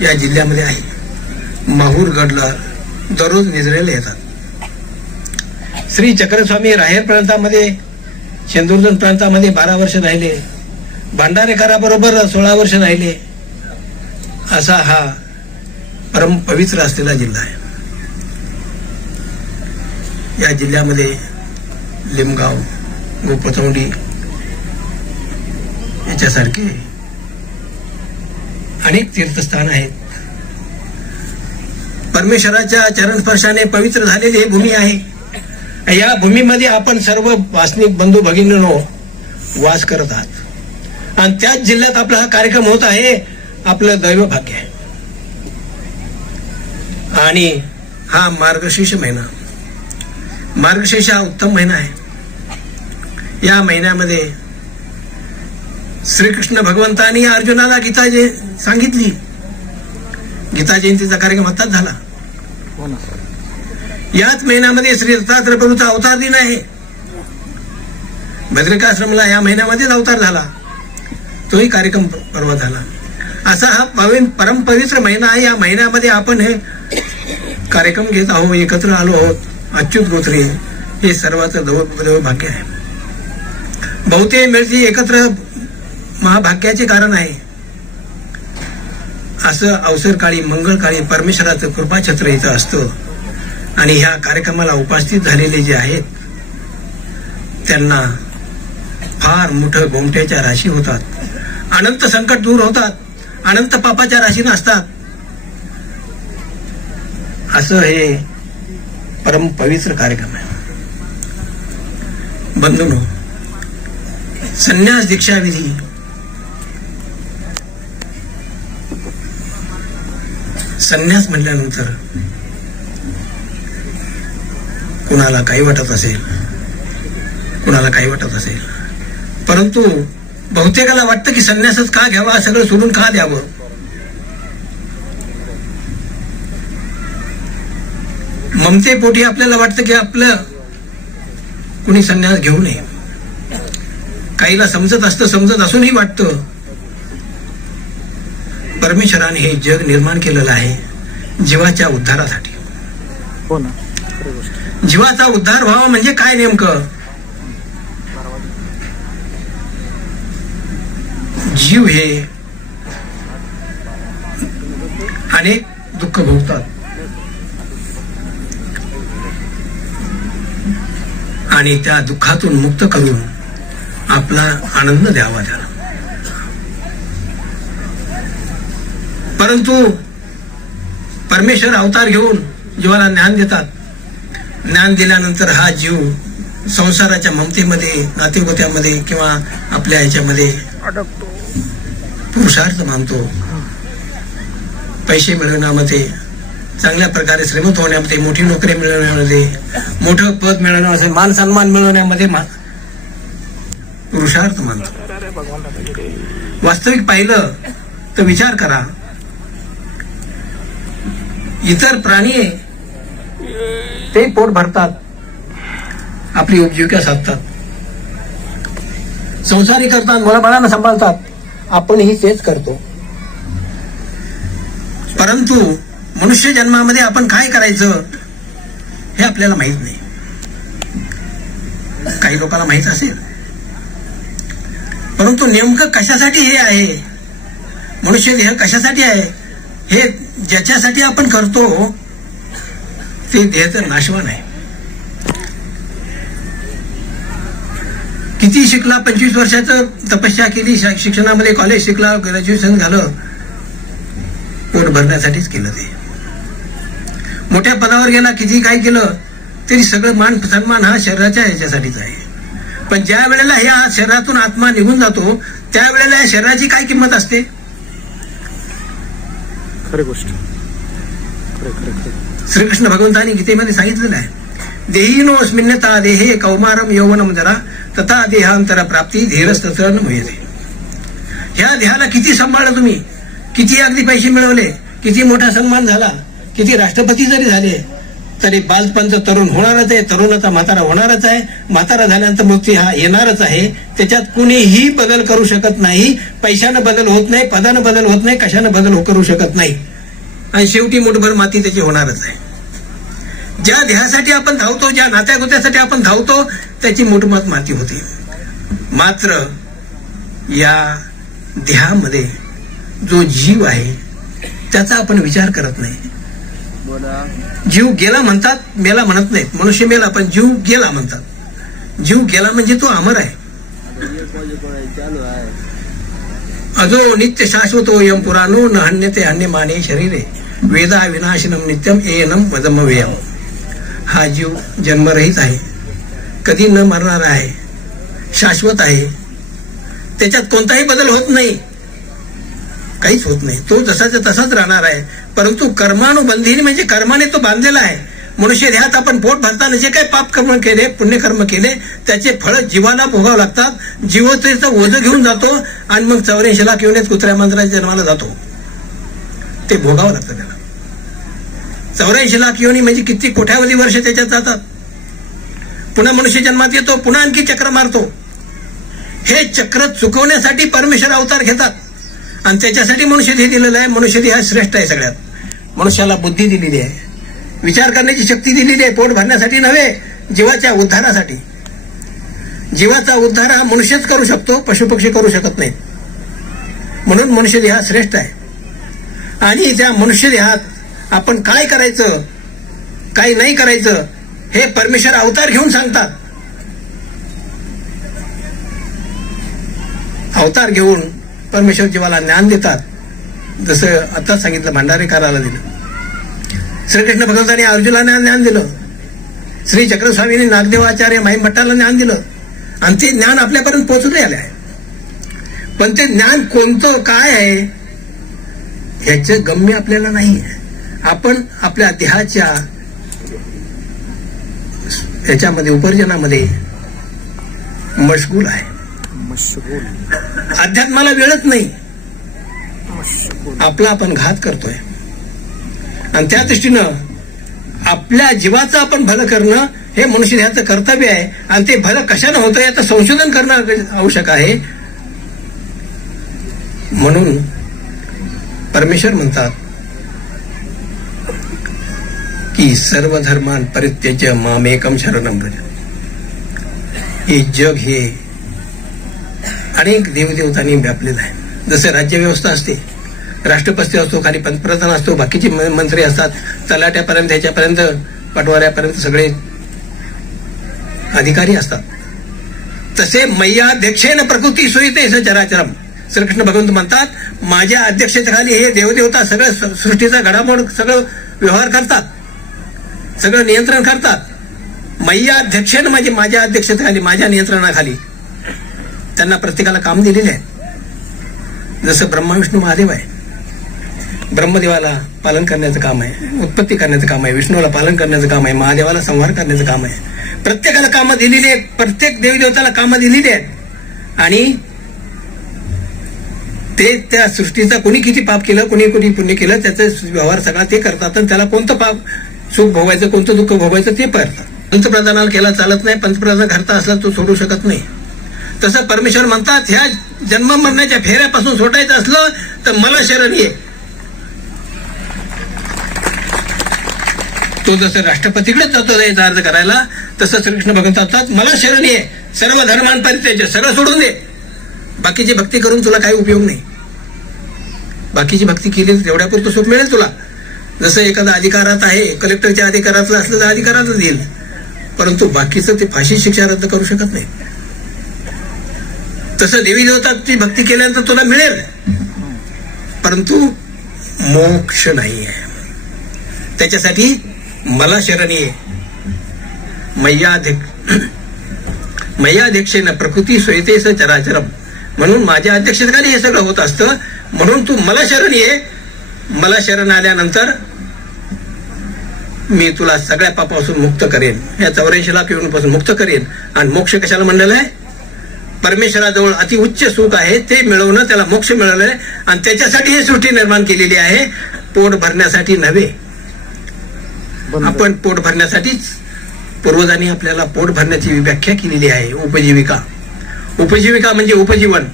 या जिल्ह्यामध्ये आहे. माहूरगडला दररोज निजरेला येतात. श्री चक्रस्वामी राहेर प्रांतामध्ये, शेंदुर्जन प्रांतामध्ये 12 वर्ष राहिले. भांडारेकराबरोबर 16 वर्ष राहिले. असा हा परम पवित्र असलेला जिल्हा आहे. या जिल्ह्यामध्ये लिमगाव, गोपतौंडी याच्यासारखे अनेक तीर्थस्थान आहेत. परमेश्वराच्या चरणस्पर्शाने पवित्र झालेली ही भूमी आहे. या भूमीमध्ये आपण सर्व वासनिक बंधू भगिनींनो वास करत आहात आणि त्याच जिल्ह्यात आपला हा कार्यक्रम होत आहे. आपलं दैव भाग्य आहे. आणि हा मार्गशीर्ष महिना, मार्गशीर्ष हा उत्तम महिना आहे. या महिन्यामध्ये श्रीकृष्ण भगवंतांनी अर्जुनाला गीता सांगितली. गीता जयंतीचा कार्यक्रम आताच झाला. याच महिन्यामध्ये श्री दत्तात्रय प्रभूचा अवतार दिन आहे. बद्रिकाश्रमला या महिन्यामध्येच अवतार झाला. तोही कार्यक्रम परवा झाला. असा हा परम पवित्र महिना आहे. या महिन्यामध्ये आपण हे कार्यक्रम घेत आहोत, एकत्र आलो आहोत. अच्युत गोत्रे हे सर्वांचं दव भाग्य आहे. बहुते मिळती एकत्र महाभाग्याचे कारण आहे. असं अवसरकाळी, मंगळकाळी परमेश्वराचं कृपाछत्र इथं असतं. आणि ह्या कार्यक्रमाला उपस्थित झालेले जे आहेत त्यांना फार मोठं गोमट्याच्या राशी होतात. अनंत संकट दूर होतात. अनंत पापाच्या राशी नसतात. असं हे परम पवित्र कार्यक्रम आहे. बंधूंनो, संन्यास दीक्षाविधी संन्यास म्हटल्यानंतर कुणाला काही वाटत असेल, कुणाला काही वाटत असेल, परंतु बहुतेकाला वाटतं की संन्यासच का घ्यावा, सगळं सोडून का द्यावं. ममतेपोटी आपल्याला वाटतं की आपलं कुणी संन्यास घेऊ नये. काहीला समजत असतं, समजत असूनही वाटतं. परमेश्वराने हे जग निर्माण केलेलं आहे जीवाच्या उद्धारासाठी. हो ना. जीवाचा उद्धार व्हावा म्हणजे काय नेमकं? जीव हे अनेक दुःख भोगतात आणि त्या दुःखातून मुक्त करून आपला आनंद द्यावा त्याला. परंतु परमेश्वर अवतार घेऊन जीवाला ज्ञान देतात. ज्ञान दिल्यानंतर हा जीव संसाराच्या ममतेमध्ये, नातेगोत्यामध्ये किंवा आपल्या ह्याच्यामध्ये पुरुषार्थ मानतो. पैसे मिळवण्यामध्ये, चांगल्या प्रकारे श्रीमंत होण्यामध्ये, मोठी नोकरी मिळवण्यामध्ये, मोठं पद मिळवण्यामध्ये, मान सन्मान मिळवण्यामध्ये पुरुषार्थ मानतो. वास्तविक पाहिलं तर विचार करा, इतर प्राणी ते पोट भरतात, आपली उपजीविका साधतात, संसारी करतात, मुलाबाळांना सांभाळतात. आपणही तेच करतो. परंतु मनुष्य जन्मामध्ये आपण काय करायचं हे आपल्याला माहित नाही. काही लोकांना माहित असेल, परंतु नेमकं कशासाठी हे आहे, मनुष्य देह कशासाठी आहे, हे ज्याच्यासाठी आपण करतो ते देह तर नाशवान आहे. किती शिकला, 25 वर्षाचं तपस्या केली, शिक्षणामध्ये कॉलेज शिकला, ग्रॅज्युएशन झालं, पोट भरण्यासाठीच केलं. ते मोठ्या पदावर गेला, किती काय केलं तरी सगळं मान सन्मान हा शरीराच्या ह्याच्यासाठीच आहे. पण ज्या वेळेला ह्या शरीरातून आत्मा निघून जातो त्यावेळेला या शरीराची काय किंमत असते? खरी गोष्ट. श्रीकृष्ण भगवंतांनी गीतेमध्ये सांगितलेलं आहे, देहिनो अस्मिन्नता देहे कौमारम यौवनम जरा तथा देहांतर प्राप्ती धीरस्तन मिळते. ह्या देहाला किती सांभाळलं तुम्ही, किती अगदी पैसे मिळवले, किती मोठा सन्मान झाला, किती राष्ट्रपती जरी झाले, तरी बालपणचं तरुण होणारच आहे, तरुणाचा म्हातारा होणारच आहे, म्हातारा झाल्यानंतर मृत्यू हा येणारच आहे. त्याच्यात कुणीही बदल करू शकत नाही. पैशानं बदल होत नाही, पदानं बदल होत नाही, कशानं बदल करू शकत नाही. आणि शेवटी मुठभर माती त्याची होणारच आहे. ज्या ध्येयासाठी आपण धावतो, ज्या नात्यागोत्यासाठी आपण धावतो, त्याची मुठभर माती होते. मात्र या ध्येयामध्ये जो जीव आहे त्याचा आपण विचार करत नाही. जीव गेला म्हणतात, मेला म्हणत नाहीत. मनुष्य मेला पण जीव गेला म्हणतात. जीव गेला म्हणजे तो अमर आहे. अजो नित्य शाश्वतो यम पुराणो न हन्यते हन्यमाने शरीरे वेदा विनाशिनम नित्यम एनम वदमव्ययम. हा जीव जन्मरहित आहे, कधी न मरणार आहे, शाश्वत आहे. त्याच्यात कोणताही बदल होत नाही, काहीच होत नाही. तो जसाचा तसाच राहणार आहे. परंतु कर्मानुबंधीने म्हणजे कर्माने तो बांधलेला आहे. मनुष्य देहात आपण पोट भरताना जे काही पाप कर्म केले, पुण्यकर्म केले, त्याचे फळ जीवाला भोगावं लागतात. जीव त्याचं ओझं घेऊन जातो आणि मग 84 लाख येऊनच कुत्र्या मांजराच्या जन्माला जातो. ते भोगावं लागतं त्याला. 84 लाख योनी म्हणजे किती कोट्यावधी वर्ष त्याच्यात जातात. पुन्हा मनुष्य जन्मात येतो, पुन्हा आणखी चक्र मारतो. हे चक्र चुकवण्यासाठी परमेश्वर अवतार घेतात आणि त्याच्यासाठी मनुष्य देह दिलेला आहे. मनुष्य देह श्रेष्ठ आहे सगळ्यात. मनुष्याला बुद्धी दिलेली आहे, विचार करण्याची शक्ती दिलेली आहे. पोट भरण्यासाठी नव्हे, जीवाच्या उद्धारासाठी. जीवाचा उद्धार हा मनुष्यच करू शकतो, पशुपक्षी करू शकत नाहीत. म्हणून मनुष्य देह श्रेष्ठ आहे. आणि त्या मनुष्य देहात आपण काय करायचं, काय नाही करायचं, हे परमेश्वर अवतार घेऊन सांगतात. अवतार घेऊन परमेश्वर जीवाला ज्ञान देतात. जसं आता सांगितलं, भंडारेकराला दिलं, श्रीकृष्ण भगवंतांनी अर्जुनाला ज्ञान दिलं, श्री चक्रस्वामींनी नागदेवाचार्य माईभट्टाला ज्ञान दिलं. आणि ते ज्ञान आपल्यापर्यंत पोहोचून आले आहे. पण ते ज्ञान कोणतं, काय आहे, ह्याचं गम्य आपल्याला नाही आहे. आपण आपल्या देहाच्या ह्याच्यामध्ये उपार्जनामध्ये मशगूल आहे. अध्यात्माला वेळच नाही. आपला आपण घात करतोय. आणि त्या दृष्टीनं आपल्या जीवाचं आपण भलं करणं हे मनुष्य देहाचं कर्तव्य आहे. आणि ते भलं कशानं होतं याचं संशोधन करणं आवश्यक आहे. म्हणून परमेश्वर म्हणतात की सर्व धर्मान परित्यज्य मामेकम शरणं व्रज. हे जग हे अनेक देवदेवतांनी व्यापलेलं आहे. जसं राज्यव्यवस्था असते, राष्ट्रपती असतो, खाली पंतप्रधान असतो, बाकीचे मंत्री असतात, तलाट्यापर्यंत, ह्याच्यापर्यंत, पटवाऱ्यापर्यंत सगळे अधिकारी असतात. तसे मय्याध्यक्षेन प्रकृती सुयते चराचरम. श्रीकृष्ण भगवंत म्हणतात, माझ्या अध्यक्षतेखाली हे देवदेवता सगळं सृष्टीचा घडामोड सगळं व्यवहार करतात, सगळं नियंत्रण करतात. मय्याध्यक्षेन म्हणजे माझ्या अध्यक्षतेखाली, माझ्या नियंत्रणाखाली त्यांना प्रत्येकाला काम दिलेले आहे. जसं ब्रह्मा विष्णू महादेव आहे. ब्रह्मदेवाला पालन करण्याचं काम आहे, उत्पत्ती करण्याचं काम आहे. विष्णूला पालन करण्याचं काम आहे, महादेवाला संहार करण्याचं काम आहे. प्रत्येकाला कामं दिलेली आहेत, प्रत्येक देवदेवताला कामं दिलेली आहेत. आणि ते त्या सृष्टीचा कोणी किती पाप केलं, कोणी कोणी पुण्य केलं, त्याचा व्यवहार सगळा ते करतात. आणि त्याला कोणतं पाप सुख भोगायचं, कोणतं दुःख भोगायचं ते करतात. पंतप्रधानाला केला चालत नाही, पंतप्रधान घरता असला तो सोडू शकत नाही. तसं परमेश्वर म्हणतात, ह्या जन्म मरण्याच्या फेऱ्यापासून सोडायचं असलं तर मला शरण ये. तो जसं राष्ट्रपतीकडेच जातो याचा अर्ज करायला, तसं श्रीकृष्ण भगवंत म्हणतात, मला शरण ये, सर्व धर्मान परित्यज्य, सगळं सोडून दे. बाकीची भक्ती करून तुला काही उपयोग नाही. बाकीची भक्ती केली तेवढ्यापुरतं सुख मिळेल तुला. जसं एखादा अधिकारात आहे, कलेक्टरच्या अधिकारातलं असलं तर अधिकारातच देईल, परंतु बाकीचं ते फाशी शिक्षा रद्द करू शकत नाही. तसं देवी देवताची भक्ती केल्यानंतर तुला मिळेल, परंतु मोक्ष नाही आहे. त्याच्यासाठी मला शरण ये. मय्याध्यक्षेन प्रकृती स्वयतेस चराचरम. म्हणून माझ्या अध्यक्षतेखाली हे सगळं होत असतं. म्हणून तू मला शरण ये. मला शरण आल्यानंतर मी तुला सगळ्या पापापासून मुक्त करेन, या 84 लाख योनीपासून मुक्त करेन. आणि मोक्ष कशाला म्हणलेलं आहे? परमेश्वराजवळ अति उच्च सुख आहे, ते मिळवणं, त्याला मोक्ष मिळवलंय. आणि त्याच्यासाठी ही सृष्टी निर्माण केलेली आहे, पोट भरण्यासाठी नव्हे. आपण पोट भरण्यासाठीच पूर्वजांनी आपल्याला पोट भरण्याची व्याख्या केलेली आहे. उपजीविका. उपजीविका म्हणजे उपजीवन,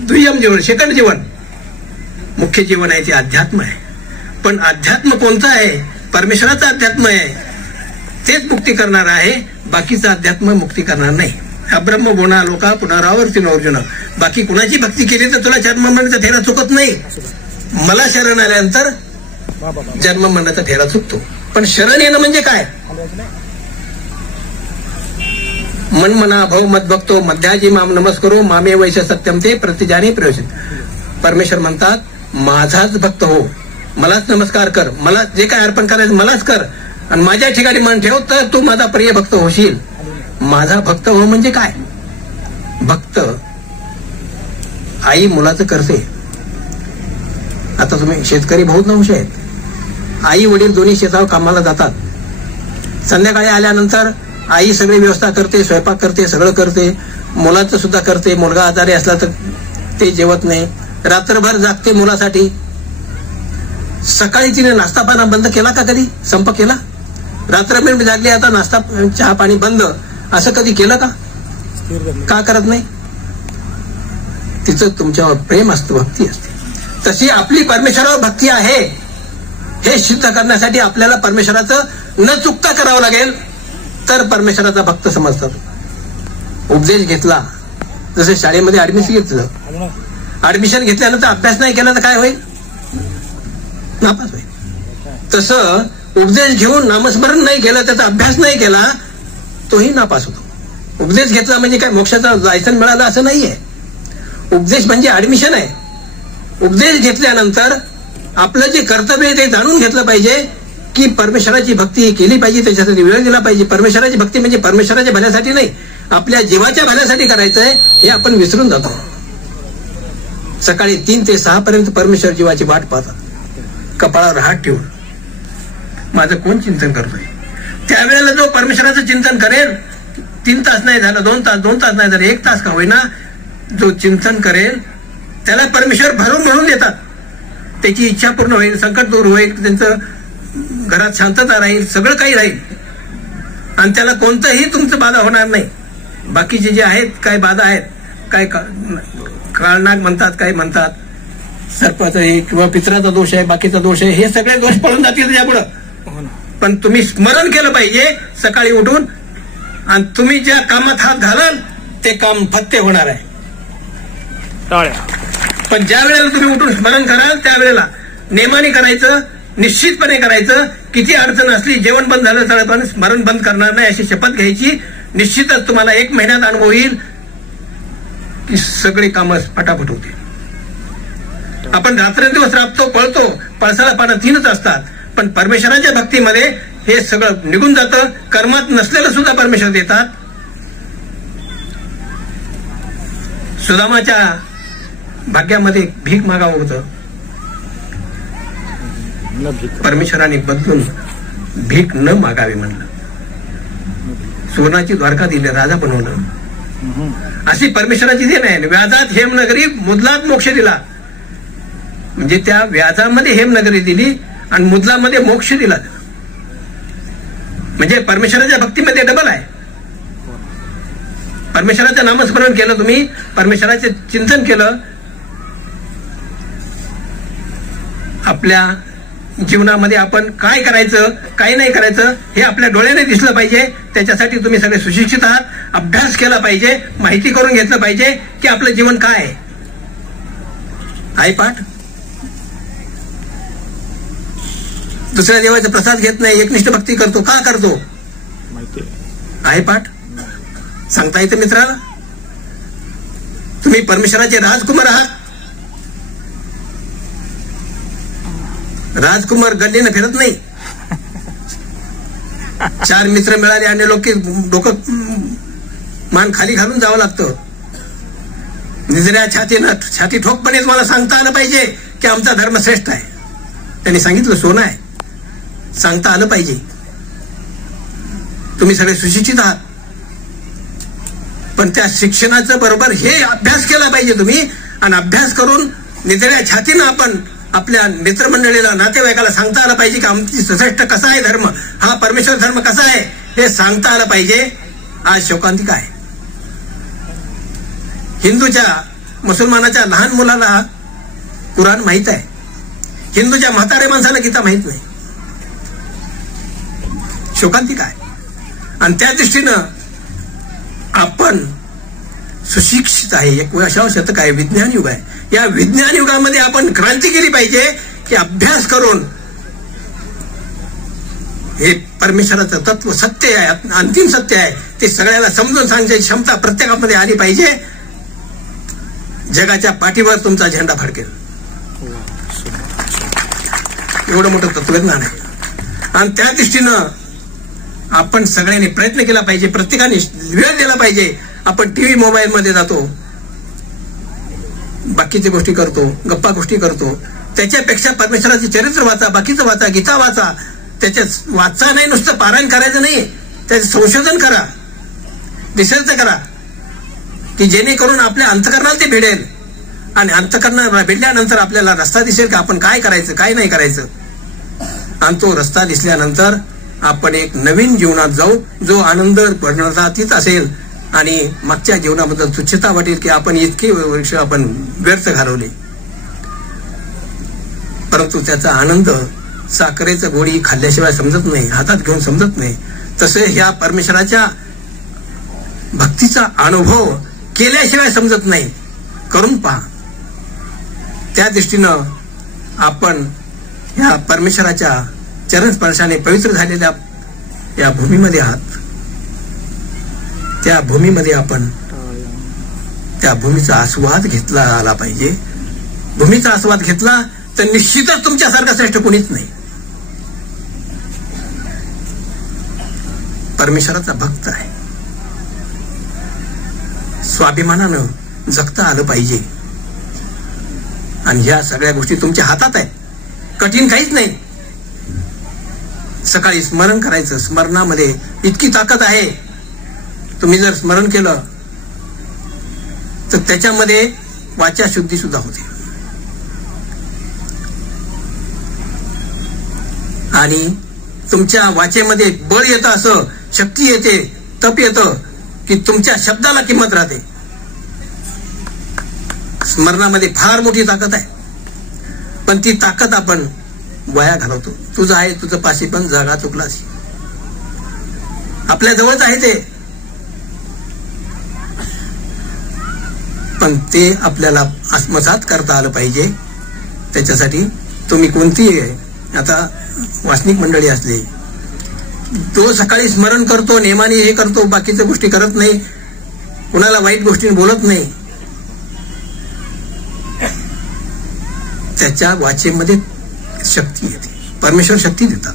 दुय्यम जीवन, सेकंड जीवन. मुख्य जीवन आहे ते अध्यात्म आहे. पण अध्यात्म कोणतं आहे? परमेश्वराचं अध्यात्म आहे. तेच मुक्ती करणार आहे. बाकीचं अध्यात्म मुक्ती करणार नाही. अब्रह्म गुणा लोका पुनरावर्तीन अर्जुन. बाकी कुणाची भक्ती केली तर तुला जन्म मरणाचा ठेरा चुकत नाही. मला शरण आल्यानंतर जन्म मरणाचा ठेरा चुकतो. पण शरण येणं म्हणजे काय? मन मना भव मत भक्तो मध्याजी माम नमस्करो मामे वैश सत्यम ते प्रतिजाने प्रयोजन. परमेश्वर म्हणतात माझाच भक्त हो, मलाच नमस्कार कर, मला जे काय अर्पण करायचं मलाच कर आणि माझ्या ठिकाणी मन ठेव तर तू माझा प्रिय भक्त होशील. माझा भक्त हो म्हणजे काय? भक्त आई मुलाचं करते. आता तुम्ही शेतकरी बहुत नवश आहेत. आई वडील दोन्ही शेतावर कामाला जातात. संध्याकाळी आल्यानंतर आई सगळी व्यवस्था करते, स्वयंपाक करते, सगळं करते, मुलाचं सुद्धा करते. मुलगा आजारी असला तर ते जेवत नाही, रात्रभर जागते मुलासाठी. सकाळी तिने नाश्ता पाणी बंद केला का? कधी संप केला? रात्रभर जागली, आता नाश्ता चहा पाणी बंद, असं कधी केलं का? का करत नाही? तिचं तुमच्यावर प्रेम असतं, भक्ती असते. तशी आपली परमेश्वरावर भक्ती आहे हे सिद्ध करण्यासाठी आपल्याला परमेश्वराचं न चुकता करावं लागेल, तर परमेश्वराचा भक्त समजतात. उपदेश घेतला, जसं शाळेमध्ये ऍडमिशन घेतलं, ऍडमिशन घेतल्यानंतर अभ्यास नाही केला तर काय होईल? नापास होईल. तसं उपदेश घेऊन नामस्मरण नाही केलं, त्याचा अभ्यास नाही केला, तोही नापास होतो. उपदेश घेतला म्हणजे काय मोक्षाचा लायसन मिळाला असं नाहीये. उपदेश म्हणजे ऍडमिशन आहे. उपदेश घेतल्यानंतर आपलं जे कर्तव्य आहे ते जाणून घेतलं पाहिजे की परमेश्वराची भक्ती केली पाहिजे, त्याच्यासाठी वेळ दिला पाहिजे. परमेश्वराची भक्ती म्हणजे परमेश्वराच्या भल्यासाठी नाही, आपल्या जीवाच्या भल्यासाठी करायचंय हे आपण विसरून जातो. सकाळी 3 ते 6 पर्यंत परमेश्वर जीवाची वाट पाहतात, कपाळावर हात ठेवून. माझं कोण चिंतन करतोय? त्यावेळेला जो परमेश्वराचं चिंतन करेल, 3 तास नाही झालं, 2 तास नाही झालं, 1 तास का होईना, जो चिंतन करेल त्याला परमेश्वर भरून देतात. त्याची इच्छा पूर्ण होईल, संकट दूर होईल, त्यांचं घरात शांतता राहील, सगळं काही राहील आणि त्याला कोणतंही तुमचं बाधा होणार नाही. बाकीचे जे आहेत काय बाधा आहेत, काय काळनाग म्हणतात, काय म्हणतात, सर्पाचा आहे किंवा पितराचा दोष आहे, बाकीचा दोष आहे, हे सगळे दोष पळून जातील त्याच्यापुढं. पण तुम्ही स्मरण केलं पाहिजे सकाळी उठून, आणि तुम्ही ज्या कामात हात घालाल ते काम फत्ते होणार आहे. पण ज्या वेळेला तुम्ही उठून स्मरण कराल त्यावेळेला नेमाने करायचं, निश्चितपणे करायचं. किती अडचण असली, जेवण बंद झालं तर पण स्मरण बंद करणार नाही अशी शपथ घ्यायची. निश्चितच तुम्हाला 1 महिन्यात अनुभव येईल की सगळी कामं फटाफट होते. आपण रात्रंदिवस राबतो, पळतो, पळसाला पानं 3च असतात, पण परमेश्वराच्या भक्तीमध्ये हे सगळं निघून जातं. कर्मात नसलेलं सुद्धा परमेश्वर देतात. सुदामाच्या भाग्यामध्ये भीक मागावं होतं, परमेश्वराने बदलून भीक न मागावी म्हणलं. सुवर्णाची द्वारका दिली, राजा बनवलं. अशी परमेश्वराची देण आहे. व्याजात हेमनगरी, मुदलात मोक्ष दिला. म्हणजे त्या व्याजामध्ये हेमनगरी दिली आणि मुदलामध्ये मोक्ष दिला. म्हणजे परमेश्वराच्या भक्तीमध्ये डबल आहे. परमेश्वराचं नामस्मरण केलं, तुम्ही परमेश्वराचे चिंतन केलं, आपल्या जीवनामध्ये आपण काय करायचं काय नाही करायचं हे आपल्या डोळ्याने दिसलं पाहिजे. त्याच्यासाठी तुम्ही सगळे सुशिक्षित आहात, अभ्यास केला पाहिजे, माहिती करून घेतलं पाहिजे की आपलं जीवन काय आहे. पाठ दुसऱ्या देवाचा प्रसाद घेत नाही, एकनिष्ठ भक्ती करतो. का करतो? आहे पाठ सांगता येतं मित्राला. तुम्ही परमेश्वराचे राजकुमार आहात. राजकुमार गल्लीनं फिरत नाही. 4 मित्र मिळाले आणि लोक डोकं मान खाली घालून जावं लागतं. निजऱ्या छाती ठोकपणे मला सांगता आलं पाहिजे की आमचा धर्म श्रेष्ठ आहे. त्यांनी सांगितलं सोनं आहे, सांगता आलं पाहिजे. तुम्ही सगळे सुशिक्षित आहात, पण त्या शिक्षणाचं बरोबर हे अभ्यास केला पाहिजे तुम्ही. आणि अभ्यास करून निजऱ्या छातीनं आपण आपल्या मित्रमंडळीला, नातेवाईकाला सांगता आलं पाहिजे की आमची श्रेष्ठ कसा आहे धर्म, हा परमेश्वर धर्म कसा आहे हे सांगता आलं पाहिजे. आज शोकांतिका आहे. हिंदूच्या, मुसलमानाच्या लहान मुलाला कुराण माहित आहे, हिंदूच्या म्हातारे माणसाला गीता माहित नाही. शोकांतिका आहे. आणि त्या दृष्टीनं आपण सुशिक्षित आहे, 21 शतक आहे, विज्ञान युग आहे. या विज्ञान युगामध्ये आपण क्रांती केली पाहिजे की अभ्यास करून हे परमेश्वराचं तत्व सत्य आहे, अंतिम सत्य आहे, ते सगळ्याला समजून सांगण्याची क्षमता प्रत्येकामध्ये आली पाहिजे. जगाच्या पाठीवर तुमचा झेंडा फडकेल एवढं मोठं तत्वज्ञान आहे. आणि त्या दृष्टीनं आपण सगळ्यांनी प्रयत्न केला पाहिजे, प्रत्येकाने वेळ दिला पाहिजे. आपण टीव्ही मोबाईल मध्ये जातो, बाकीच्या गोष्टी करतो, गप्पा गोष्टी करतो. त्याच्यापेक्षा परमेश्वराचे चरित्र वाचा, बाकीचं वाचा, गीता वाचा. त्याच्यात वाचा नाही, नुसतं पारायण करायचं नाही, त्याचं संशोधन करा, रिसर्च करा, की जेणेकरून आपल्या अंतःकरणाला ते भिडेल. आणि अंतःकरणाला भिडल्यानंतर आपल्याला रस्ता दिसेल की आपण काय करायचं, काय नाही करायचं. आणि तो रस्ता दिसल्यानंतर आपण एक नवीन जीवनात जाऊ, जो आनंद पूर्णतातीत असेल. आणि मागच्या जीवनाबद्दल तुच्छता वाटेल की आपण इतके वर्ष आपण व्यर्थ घालवले. परंतु त्याचा आनंद साखरेचं गोळी खाल्ल्याशिवाय समजत नाही, हातात घेऊन समजत नाही. तसे ह्या परमेश्वराच्या भक्तीचा अनुभव केल्याशिवाय समजत नाही. करून पहा. त्या दृष्टीनं आपण ह्या परमेश्वराच्या चरण स्पर्शाने पवित्र झालेल्या या भूमीमध्ये आहात. त्या भूमीमध्ये आपण त्या भूमीचा आस्वाद घेतला आला पाहिजे. भूमीचा आस्वाद घेतला तर निश्चितच तुमच्यासारखा श्रेष्ठ कोणीच नाही. परमेश्वराचा भक्त आहे. स्वाभिमानानं जगता आलं पाहिजे. आणि ह्या सगळ्या गोष्टी तुमच्या हातात आहेत. कठीण काहीच नाही. सकाळी स्मरण करायचं. स्मरणामध्ये इतकी ताकद आहे. तुम्ही जर स्मरण केलं तर त्याच्यामध्ये वाचा शुद्धी सुद्धा होते. आणि तुमच्या वाचेमध्ये बळ येतं, असं शक्ती येते, तप येतं की तुमच्या शब्दाला किंमत राहते. स्मरणामध्ये फार मोठी ताकद आहे. पण ती ताकद आपण वाया घालवतो. तुझं आहे, तुझं पाशी पण जागा चुकलास. आपल्या जवळच आहे ते, पण ते आपल्याला आत्मसात करता आलं पाहिजे. त्याच्यासाठी तुम्ही कोणतीही आता वासनिक मंडळी असली, तो सकाळी स्मरण करतो, नेमाने हे करतो, बाकीच्या गोष्टी करत नाही, कुणाला वाईट गोष्टी बोलत नाही, त्याच्या वाचेमध्ये शक्ती येते. परमेश्वर शक्ती देतात.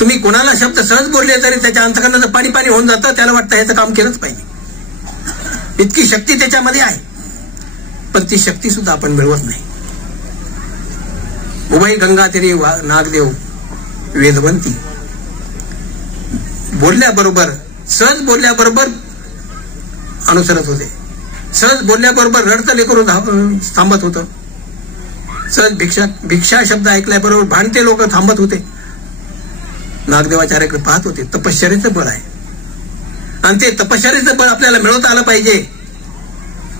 तुम्ही कोणाला शब्द सहज बोलले तरी त्याच्या अंतःकरणाचं पाणी पाणी होऊन जातं. त्याला वाटतं ह्याचं काम केलंच पाहिजे. इतकी शक्ती त्याच्यामध्ये आहे. पण ती शक्ती सुद्धा आपण मिळवत नाही. उभय गंगाधरी नागदेव वेदवंती बोलल्याबरोबर, सहज बोलल्याबरोबर अनुसरत होते. सहज बोलल्याबरोबर रडतं लेकरू थांबत होतं. सहज भिक्षा शब्द ऐकल्याबरोबर भांडते लोक थांबत होते. नागदेवाचार्याकडे पाहत होते. तपश्चर्याचं बळ आहे. आणि ते तपश्चर्याचं बळ आपल्याला मिळवता आलं पाहिजे.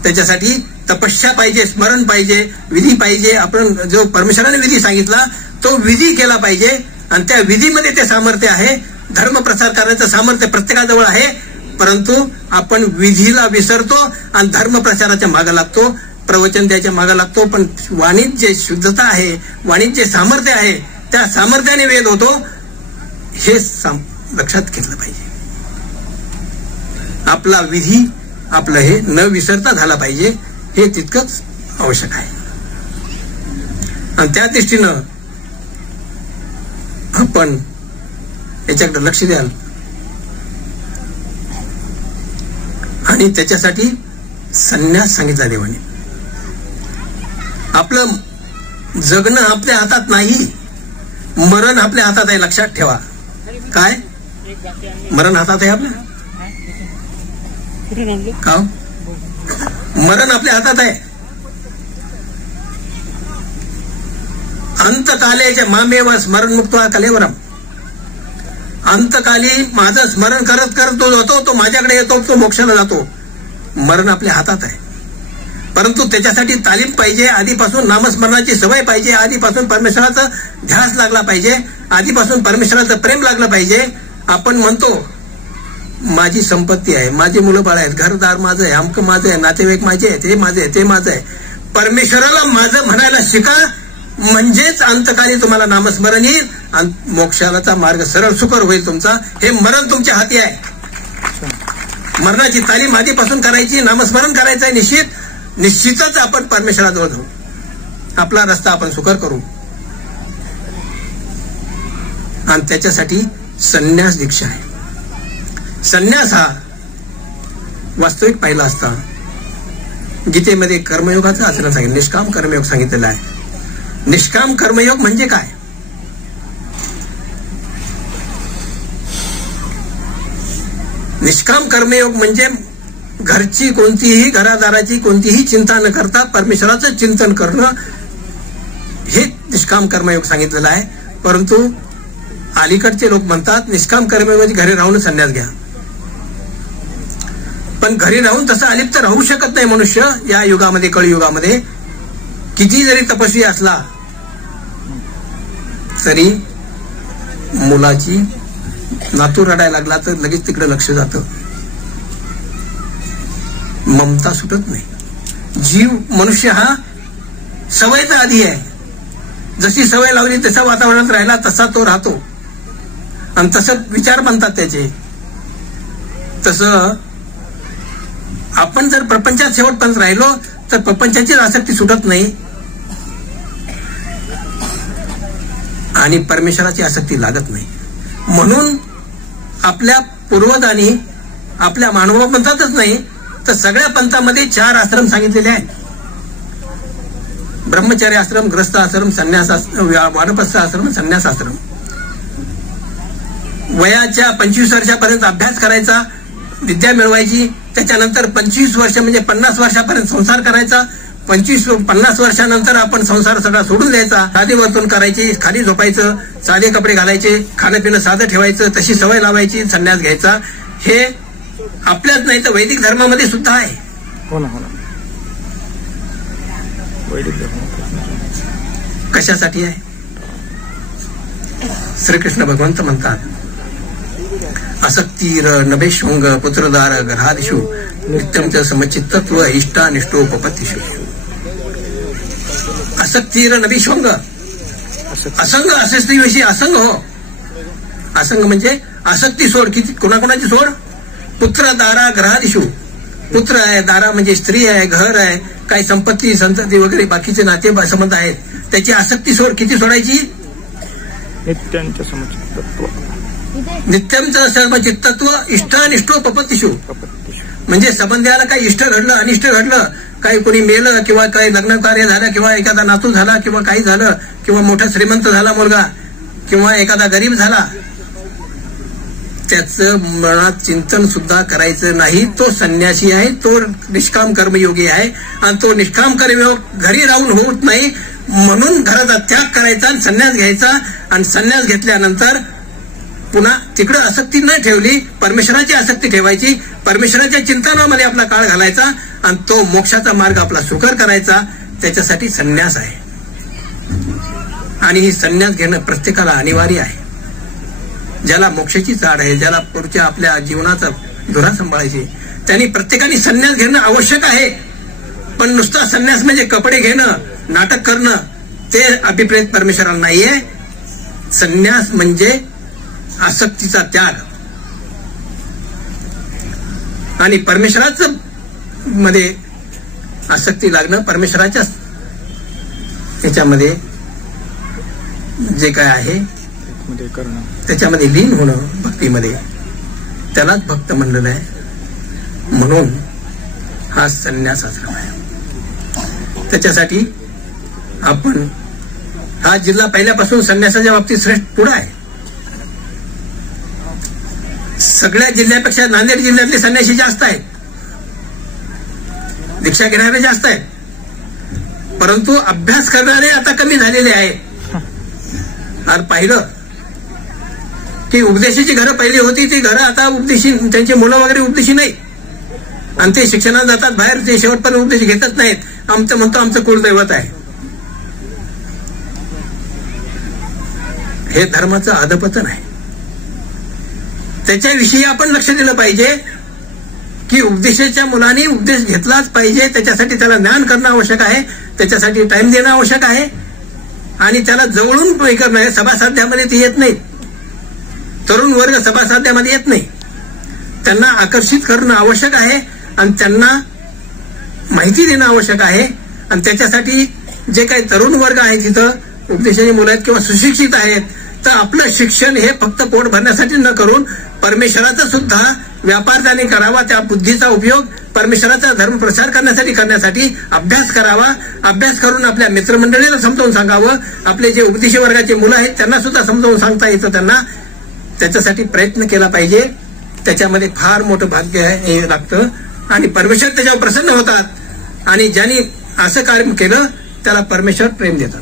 त्याच्यासाठी तपस्या पाहिजे, स्मरण पाहिजे, विधी पाहिजे. आपण जो परमेश्वराने विधी सांगितला तो विधी केला पाहिजे. आणि त्या विधीमध्ये ते सामर्थ्य आहे. धर्म प्रसार करण्याचं सामर्थ्य प्रत्येकाजवळ आहे. परंतु आपण विधीला विसरतो आणि धर्म प्रचाराच्या मागे लागतो, प्रवचन द्यायच्या मागे लागतो. पण वाणीत जे शुद्धता आहे, वाणीत जे सामर्थ्य आहे, त्या सामर्थ्याने वेद होतो. हे लक्षात घेतलं पाहिजे. आपला विधी, आपलं हे न विसरता झाला पाहिजे. हे तितकंच आवश्यक आहे. आणि त्या दृष्टीनं आपण याच्याकडे लक्ष द्याल. आणि त्याच्यासाठी संन्यास सांगितला देवाने. आपलं जगणं आपल्या हातात नाही, मरण आपल्या हातात आहे. लक्षात ठेवा. काय मरण हातात आहे आपल्या? का मरण आपल्या हातात आहे. अंतकाले मामेव स्मरण मुक्त कलेवरम. अंतकाली माझं स्मरण करत करत तो जातो, तो माझ्याकडे येतो, तो मोक्षाला जातो. मरण आपल्या हातात आहे, परंतु त्याच्यासाठी तालीम पाहिजे. आधीपासून नामस्मरणाची सवय पाहिजे, आधीपासून परमेश्वराचा ध्यास लागला पाहिजे, आधीपासून परमेश्वराचं प्रेम लागलं पाहिजे. आपण म्हणतो माझी संपत्ती आहे, माझी मुलं बाळ आहेत, घरदार माझं आहे, अमकं माझं आहे, नातेवाईक माझे आहेत, हे माझे आहे, ते माझं आहे. परमेश्वराला माझं म्हणायला शिका, म्हणजेच अंतकाली तुम्हाला नामस्मरण येईल आणि मोक्षाचा मार्ग सरळ सुकर होईल तुमचा. हे मरण तुमच्या हाती आहे. मरणाची तालीम आधीपासून करायची, नामस्मरण करायचं आहे. निश्चितच आपण परमेश्वराजवळ जाऊ, आपला रस्ता आपण सुकर करू. आणि त्याच्यासाठी संन्यास दीक्षा आहे. संन्यास हा वास्तविक पाहिला असता गीतेमध्ये कर्मयोगाचं आचरण सांगितलं, निष्काम कर्मयोग सांगितलेलं आहे. निष्काम कर्मयोग म्हणजे काय? निष्काम कर्मयोग म्हणजे घरची कोणतीही, घरादाराची कोणतीही चिंता न करता परमेश्वराचं चिंतन करणं, हे निष्काम कर्मयोग सांगितलेलं आहे. परंतु अलीकडचे लोक म्हणतात निष्काम कर्मयोग म्हणजे घरी राहून संन्यास घ्या. पण घरी राहून तसं अलिप्त राहू शकत नाही मनुष्य. या युगामध्ये, कळयुगामध्ये किती जरी तपस्वी असला तरी मुलाची नातू रडायला लागला तर लगेच तिकडे लक्ष जातं, ममता सुटत नाही. जीव मनुष्य हा सवयचा आधी आहे. जशी सवय लावली तसा वातावरणात राहिला तसा तो राहतो आणि तसं विचार बनतात त्याचे. तसं आपण जर प्रपंचात शेवटपर्यंत राहिलो तर प्रपंचाची आसक्ती सुटत नाही आणि परमेश्वराची आसक्ती लागत नाही. म्हणून आपल्या पूर्वजांनी, आपल्या मानव पंथातच नाही तर सगळ्या पंथामध्ये 4 आश्रम सांगितलेले आहेत. ब्रह्मचर्य आश्रम, ग्रस्त आश्रम, संन्यास वानप्रस्थ आश्रम, संन्यास आश्रम. वयाच्या 25 वर्षापर्यंत अभ्यास करायचा, विद्या मिळवायची. त्याच्यानंतर 25 वर्ष म्हणजे 50 वर्षापर्यंत संसार करायचा. 50 वर्षानंतर आपण संसार सगळा सोडून द्यायचा, साधी वर्तून करायची, खाली झोपायचं, साधे कपडे घालायचे, खाणं पिणं साधं ठेवायचं, तशी सवय लावायची, संन्यास घ्यायचा. हे आपल्याच नाही तर वैदिक धर्मामध्ये सुद्धा आहे. हो ना, हो ना. वैदिक धर्म कशासाठी आहे? श्रीकृष्ण भगवंत म्हणतात असक्तीर नभेश्वंग पुत्रदार गर्हादिषु नित्यं च समचित्तत्व इष्टानिष्टोपपत्तिषु. असक्तीर नभेश्वंग, असंग असक्तीविषयी असंग हो. असंग म्हणजे आसक्ती सोड. किती कोणाकोणाची सोड? पुत्र दारा ग्रहादिषु. पुत्र आहे, दारा म्हणजे स्त्री आहे, घर आहे, काही संपत्ती संतती वगैरे बाकीचे नाते संबंध आहेत, त्याची आसक्ती सोड. किती सोडायची? नित्यांच्या समचित्तत्व. नित्यमचं समचित्तत्व इष्टानिष्टोपपत्तिषु. म्हणजे संबंधाला काही इष्ट घडलं, अनिष्ट घडलं, काही कोणी मेलं किंवा काही लग्न कार्य झालं किंवा एखादा नातू झाला किंवा काही झालं किंवा मोठा श्रीमंत झाला मुलगा किंवा एखादा गरीब झाला, त्याचं मनात चिंतन सुद्धा करायचं नाही. तो संन्यासी आहे, तो निष्काम कर्मयोगी आहे. आणि तो निष्काम कर्मयोग घरी राहून होत नाही. म्हणून घराचा त्याग करायचा आणि संन्यास घ्यायचा. आणि संन्यास घेतल्यानंतर पुन्हा तिकडे आसक्ती न ठेवली, परमेश्वराची आसक्ती ठेवायची, परमेश्वराच्या चिंतनामध्ये आपला काळ घालायचा आणि तो मोक्षाचा मार्ग आपला सुकर करायचा. त्याच्यासाठी संन्यास आहे. आणि ही संन्यास घेणं प्रत्येकाला अनिवार्य आहे. ज्याला मोक्षाची चाड आहे, ज्याला पुढच्या आपल्या जीवनाचा धुरा सांभाळायची, त्यांनी प्रत्येकाने संन्यास घेणं आवश्यक आहे. पण नुसता संन्यास म्हणजे कपडे घेणं, नाटक करणं, ते अभिप्रेत परमेश्वराला नाहीये. संन्यास म्हणजे आसक्तीचा त्याग आणि परमेश्वराचं मध्ये आसक्ती लागणं, परमेश्वराच्या याच्यामध्ये जे काय आहे त्याच्यामध्ये लीन होणं, भक्तीमध्ये, त्यालाच भक्त म्हणलेलं आहे. म्हणून हा संन्यास आश्रम आहे. त्याच्यासाठी आपण हा जिल्हा पहिल्यापासून संन्यासाच्या बाबतीत श्रेष्ठ पुढे आहे. सगळ्या जिल्ह्यापेक्षा नांदेड जिल्ह्यातले संन्यासी जास्त आहेत, दीक्षा घेणारे जास्त आहेत, परंतु अभ्यास करणारे आता कमी झालेले आहेत. आणि पाहिलं की उपदेशाची घरं पहिली होती ती घरं आता उपदेशी, त्यांची मुलं वगैरे उपदेशी नाही, आणि ते शिक्षणात जातात बाहेर, ते शेवटपर्यंत उपदेश घेतच नाहीत. आमचं म्हणतो आमचं कुलदैवत आहे. हे धर्माचं अधपतन आहे. त्याच्याविषयी आपण लक्ष दिलं पाहिजे की उपदेशाच्या मुलांनी उपदेश घेतलाच पाहिजे. त्याच्यासाठी त्याला ज्ञान करणं आवश्यक आहे, त्याच्यासाठी टाइम देणं आवश्यक आहे, आणि त्याला जवळून करणं आहे. सभासाध्यामध्ये ते येत नाही, तरुण वर्ग सभासाध्यामध्ये येत नाही. त्यांना आकर्षित करणं आवश्यक आहे आणि त्यांना माहिती देणं आवश्यक आहे. आणि त्याच्यासाठी जे काही तरुण वर्ग आहे तिथं उपदेशाची मुलं आहेत किंवा सुशिक्षित आहेत, तर आपलं शिक्षण हे फक्त पोट भरण्यासाठी न करून परमेश्वराचा सुद्धा व्यापार त्याने करावा. त्या बुद्धीचा उपयोग परमेश्वराचा धर्म प्रसार करण्यासाठी अभ्यास करावा. अभ्यास करून आपल्या मित्रमंडळीला समजावून सांगावं. आपले जे उपदेशी वर्गाचे मुलं आहेत त्यांना सुद्धा समजावून सांगता येतं त्यांना. त्याच्यासाठी प्रयत्न केला पाहिजे. त्याच्यामध्ये फार मोठं भाग्य हे लागतं आणि परमेश्वर त्याच्यावर प्रसन्न होतात. आणि ज्यांनी असं कार्य केलं त्याला परमेश्वर प्रेम देतात,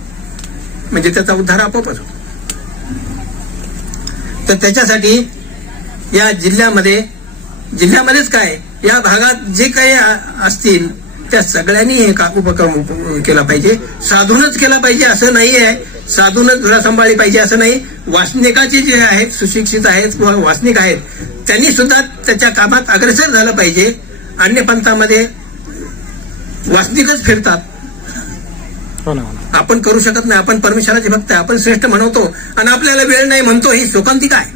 म्हणजे त्याचा उद्धार आपोआपच होतो. तर त्याच्यासाठी या जिल्ह्यामध्येच काय या भागात जे काही असतील त्या सगळ्यांनी हे उपक्रम केला पाहिजे. साधूनच केला पाहिजे असं नाही आहे, साधूनच घरा सांभाळली पाहिजे असं नाही. वासनिकाचे जे आहेत, सुशिक्षित आहेत किंवा वासनिक आहेत, त्यांनी सुद्धा त्याच्या कामात अग्रेसर झालं पाहिजे. अन्य पंथामध्ये वासनिकच फिरतात. आपण करू शकत नाही, आपण परमेश्वराचे भक्त आहे, आपण श्रेष्ठ म्हणवतो आणि आपल्याला वेळ नाही म्हणतो, ही शोकांतिका आहे.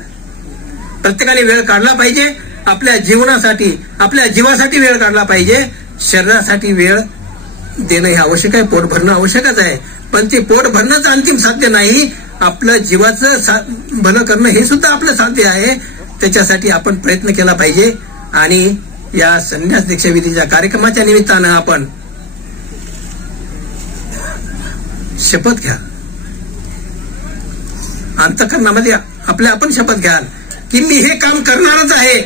प्रत्येकाने वेळ काढला पाहिजे. आपल्या जीवनासाठी, आपल्या जीवासाठी वेळ काढला पाहिजे. शरीरासाठी वेळ देणं हे आवश्यक आहे, पोट भरणं आवश्यकच आहे, पण ते पोट भरणंच अंतिम साध्य नाही. आपलं जीवाचं भलं करणं हे सुद्धा आपलं साध्य आहे. त्याच्यासाठी आपण प्रयत्न केला पाहिजे. आणि या संन्यास दीक्षा विधीच्या कार्यक्रमाच्या निमित्तानं आपण शपथ घ्या, अंतःकरणामध्ये आपल्या आपण शपथ घ्याल की मी हे काम करणारच आहे,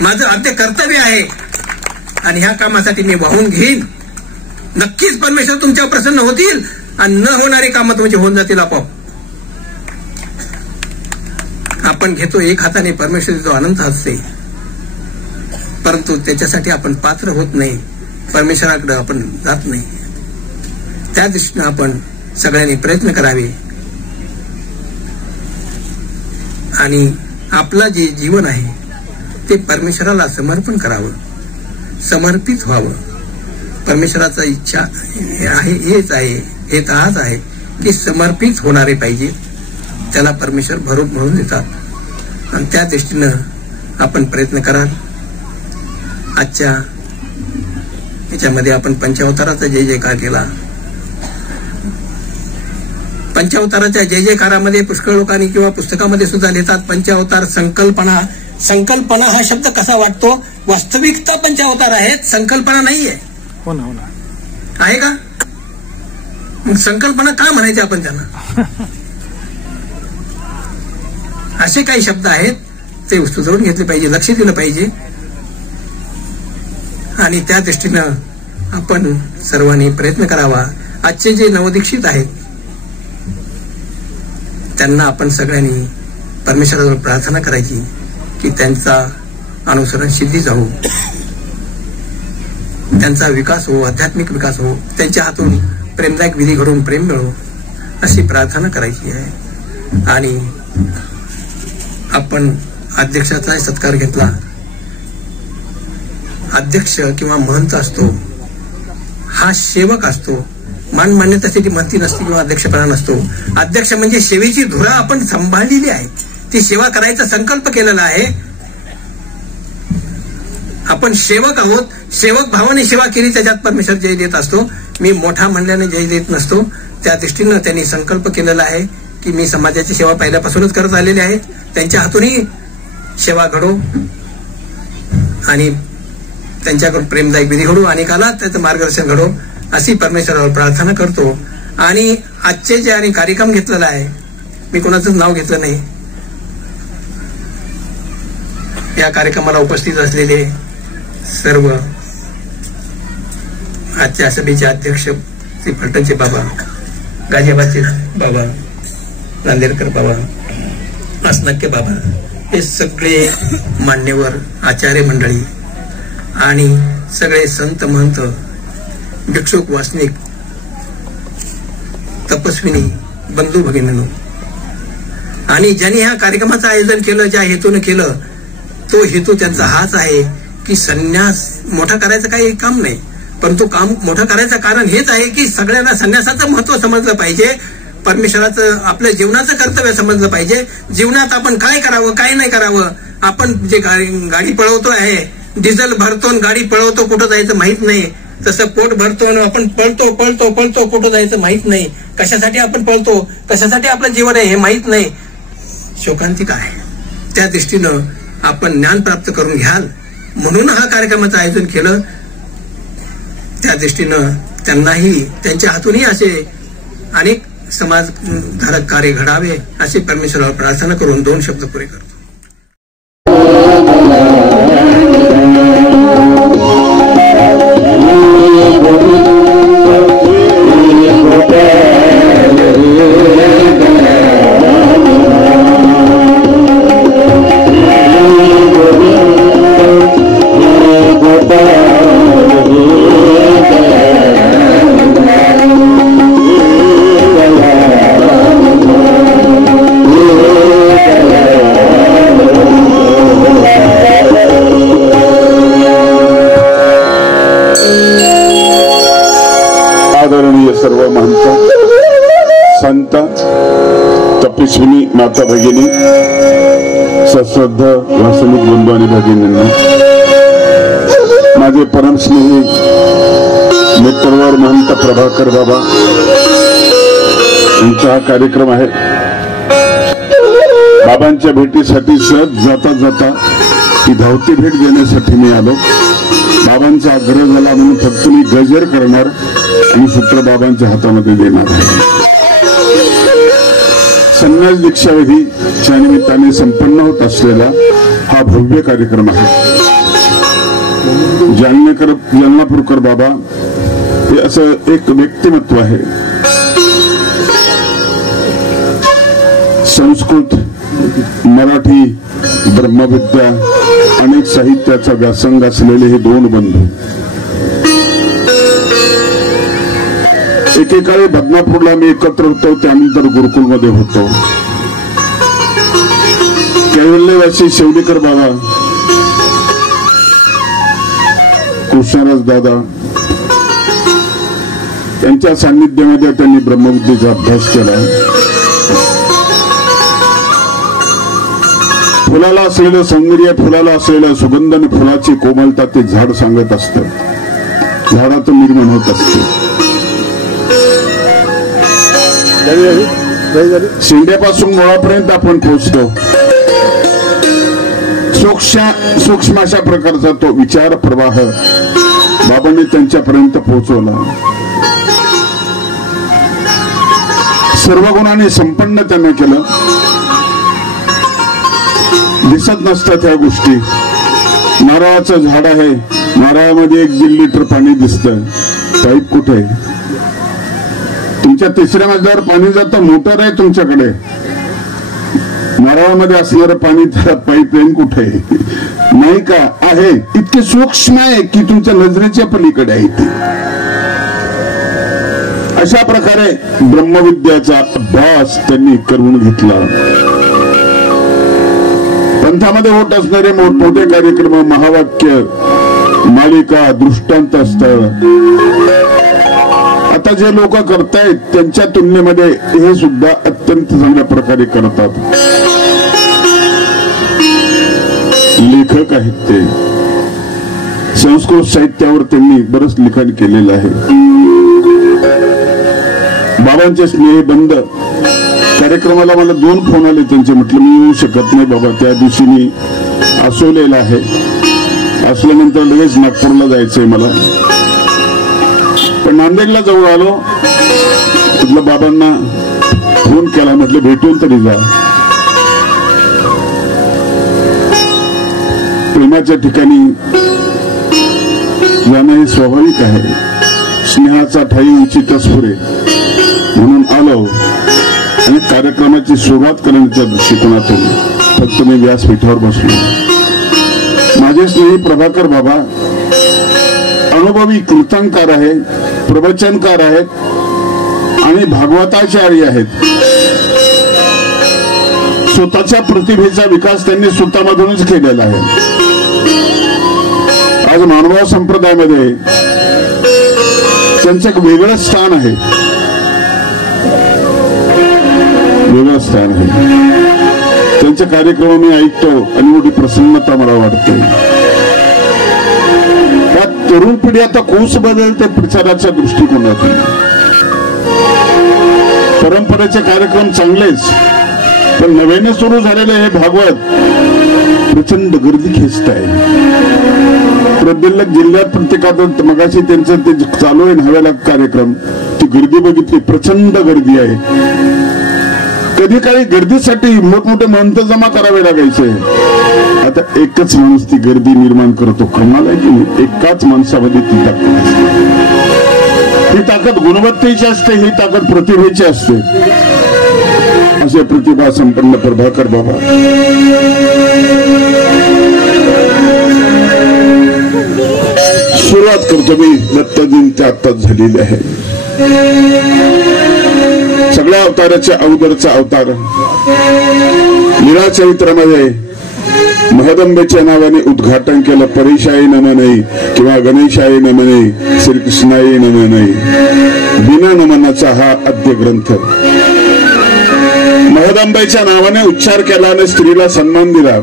माझं आद्य कर्तव्य आहे आणि ह्या कामासाठी मी वाहून घेईन. नक्कीच परमेश्वर तुमच्यावर प्रसन्न होतील आणि न होणारी कामं तुमची होऊन जातील आपोआप. आपण घेतो एक हाताने, परमेश्वर जो अनंत असते, परंतु त्याच्यासाठी आपण पात्र होत नाही, परमेश्वराकडे आपण जात नाही. त्या दृष्टीने आपण सगळ्यांनी प्रयत्न करावे आणि आपला जे जीवन आहे ते परमेश्वराला समर्पण करावं, समर्पित व्हावं. परमेश्वराचा इच्छा आहे, हेच आहे, हे तर हाच आहे की समर्पित होणारे पाहिजे. त्याला परमेश्वर भरूप म्हणून देतात आणि त्या दृष्टीनं आपण प्रयत्न कराल. आजच्या याच्यामध्ये आपण पंचावताराचा जय जयकार केला. पंचावताराच्या जय जयकारामध्ये पुष्कळ लोकांनी किंवा पुस्तकामध्ये सुद्धा लिहितात पंचावतार संकल्पना. संकल्पना हा शब्द कसा वाटतो? वास्तविकता पंचावतार आहेत, संकल्पना नाहीये. हो ना, हो ना. आहे का? मग संकल्पना का म्हणायचे आपण त्यांना? असे काही शब्द आहेत, ते सुधारून घेतले पाहिजे, लक्ष दिलं पाहिजे. आणि त्या दृष्टीनं आपण सर्वांनी प्रयत्न करावा. आजचे जे नवदीक्षित आहेत त्यांना आपण सगळ्यांनी परमेश्वरावर प्रार्थना करायची की त्यांचा अनुसरण सिद्धी जाऊ, त्यांचा विकास हो, आध्यात्मिक विकास हो, त्यांच्या हातून प्रेमदायक विधी घडून प्रेम मिळो, अशी प्रार्थना करायची आहे. आणि आपण अध्यक्षाचा सत्कार घेतला. अध्यक्ष किंवा महंत असतो, हा सेवक असतो. मान्यतासाठी महंती नसते किंवा अध्यक्षपणा नसतो. अध्यक्ष म्हणजे सेवेची धुरा आपण सांभाळलेली आहे, ती सेवा करायचा संकल्प केलेला आहे. आपण सेवक आहोत, सेवक भावाने सेवा केली त्याच्यात परमेश्वर जय देत असतो. मी मोठा म्हणल्याने जय देत नसतो. त्या दृष्टीनं त्यांनी संकल्प केलेला आहे की मी समाजाची सेवा पहिल्यापासूनच करत आलेली आहे, त्यांच्या हातूनही सेवा घडो आणि त्यांच्याकडून प्रेमदायक विधी घडो, अनेकाला त्याचं मार्गदर्शन घडो, अशी परमेश्वरावर प्रार्थना करतो. आणि आजचे जे आणि कार्यक्रम घेतलेला आहे, मी कोणाचंच नाव घेतलं नाही, या कार्यक्रमाला उपस्थित असलेले सर्व आजच्या सभेचे अध्यक्ष श्री फलटणचे बाबा, गाझियाबादचे बाबा, नांदेडकर बाबा, असनाक्य बाबा, हे सगळे मान्यवर आचार्य मंडळी आणि सगळे संत महंत, भिक्षुक, वासनिक, तपस्विनी, बंधू भगिनींनो, आणि ज्यांनी ह्या कार्यक्रमाचं आयोजन केलं, ज्या हेतूने केलं, तो हेतू त्यांचा हाच आहे की संन्यास मोठा करायचं काही काम नाही, परंतु काम मोठं करायचं कारण हेच आहे की सगळ्यांना संन्यासाचं महत्व समजलं पाहिजे, परमेश्वराचं आपल्या जीवनाचं कर्तव्य समजलं पाहिजे. जीवनात आपण काय करावं, काय नाही करावं. आपण जे गाडी पळवतो आहे, डिझेल भरतो, गाडी पळवतो, कुठं जायचं माहित नाही. तसं पोट भरतो, आपण पळतो पळतो पळतो, कुठं जायचं माहित नाही. कशासाठी आपण पळतो, कशासाठी आपलं जीवन आहे हे माहित नाही. शोकांतिक आहे. त्या दृष्टीनं आपण ज्ञान प्राप्त करून घ्याल म्हणून हा कार्यक्रमाचं आयोजन केलं. त्या दृष्टीनं त्यांनाही, त्यांच्या हातूनही असे अनेक समाजधारक कार्य घडावे अशी परमेश्वरावर प्रार्थना करून 2 शब्द पुरे करतो. सर्व महंत, संत, तपस्विनी, माता भगिनी, सश्रद्ध वासनिक बंधू आणि भगिनींना, माझे परमस्नेही मित्रवर महंत प्रभाकर बाबा यांचा हा कार्यक्रम आहे. बाबांच्या भेटीसाठी सहज जाता जाता ही धावती भेट देण्यासाठी मी आलो. बाबांचा आग्रह झाला म्हणून फक्त मी गजर करणार आणि सूत्र बाबांच्या हातामध्ये देणार आहे. संन्यास दीक्षाविधीच्या निमित्ताने संपन्न होत असलेला हा भव्य कार्यक्रम आहे. जालनापूरकर बाबा हे असं एक व्यक्तिमत्व आहे. संस्कृत, मराठी, ब्रह्मविद्या, अनेक साहित्याचा व्यासंग असलेले हे 2 बंधू एकेकाळी बदनापूरला मी एकत्र होतो. त्यानंतर गुरुकुलमध्ये होतो. कैवल्यवासी शेवडीकर बाबा, कृष्णराज दादा यांच्या सान्निध्यामध्ये त्यांनी ब्रह्मविद्येचा अभ्यास केला. फुलाला असलेलं सौंदर्य, फुलाला असलेलं सुगंध आणि फुलाची कोमलता ते झाड सांगत असतं. झाडातून निर्माण होत असते. शेंड्यापासून मुळापर्यंत आपण पोहोचतो. सूक्ष्म अशा प्रकारचा तो विचार प्रवाह बाबांनी त्यांच्यापर्यंत पोहोचवला. सर्व गुणांनी संपन्न त्यांना केलं. दिसत नसतात ह्या गोष्टी. नारळाचं झाड आहे, नारळामध्ये 1-1.5 लिटर पाणी दिसतं. पाईप कुठे आहे? तुमच्या 3ऱ्या मजल्यावर पाणी जातं. मोटर आहे तुमच्याकडे, नारळामध्ये असणारं पाणी त्या पाईपलाईन कुठे आहे? नाही का? आहे. इतके सूक्ष्म आहे की तुमच्या नजरेच्या पलीकडे आहे ते. अशा प्रकारे ब्रह्मविद्याचा अभ्यास त्यांनी करून घेतला. पंथामध्ये होत असणारे मोठमोठे कार्यक्रम, महावाक्य, मालिका, दृष्टांत असतात. आता जे लोक करतायत त्यांच्या तुलनेमध्ये हे सुद्धा अत्यंत चांगल्या प्रकारे करतात. लेखक आहेत ते. संस्कृत साहित्यावर त्यांनी बरंच लिखाण केलेलं आहे. बाबांचे स्नेहबंध कार्यक्रमाला मला 2 फोन आले त्यांचे. म्हटलं मी येऊ शकत नाही बाबा, त्या दिवशी मी आसवलेला आहे. असल्यानंतर लगेच नागपूरला जायचंय मला. पण नांदेडला जवळ आलो. म्हटलं बाबांना फोन केला, म्हटलं भेटून तरी जा. प्रेमाच्या ठिकाणी जाणं हे स्वाभाविक आहे. स्नेहाचा ठाई उंची तस्फुरे म्हणून आलो. आणि कार्यक्रमाची सुरुवात करण्याच्या दृष्टिकोनातून फक्त मी व्यासपीठावर बसलो. माझे स्नेही प्रभाकर बाबा अनुभवी कीर्तनकार आहेत, प्रवचनकार आहेत आणि भागवताचार्य आहेत. स्वतःच्या प्रतिभेचा विकास त्यांनी स्वतःमधूनच केलेला आहे. आज मानव संप्रदायामध्ये त्यांचं एक वेगळं स्थान आहे, वेगळं स्थान आहे. त्यांचे कार्यक्रम मी ऐकतो आणि मोठी प्रसन्नता मला वाटते. या तरुण पिढी आता कोस बदलते प्रचाराच्या दृष्टिकोनातून. परंपरेचे कार्यक्रम चांगलेच, पण नव्याने सुरू झालेले हे भागवत प्रचंड गर्दी खेचत आहे. प्रत्येक जिल्ह्यात प्रत्येकात मगाशी त्यांचं ते चालू आहे नव्याला कार्यक्रम, ती गर्दी बघितली, प्रचंड गर्दी आहे. कधी काही गर्दीसाठी मोठमोठे मंत्र जमा करावे लागायचे. आता एकच माणूस ती गर्दी निर्माण करतो. कमाल आहे की एकाच माणसामध्ये ती ताकद असते. ही ताकद गुणवत्तेची असते, ही ताकद प्रतिभेची असते. असे प्रतिभा संपन्न प्रभाकर बाबा सुरुवात करतो मी. दत्तजयंती आत्ताच झालेली आहे. सगळ्या अवताराचे अवतारचा अवतार लीला चरित्रामध्ये महदंबेच्या नावाने उद्घाटन केलं. परिशाई नमनई किंवा गणेशाई नमनई, श्रीकृष्णाई नमनई, बिना नमनाचा हा आद्य ग्रंथ. महदंबेच्या नावाने उच्चार केला आणि स्त्रीला सन्मान दिला.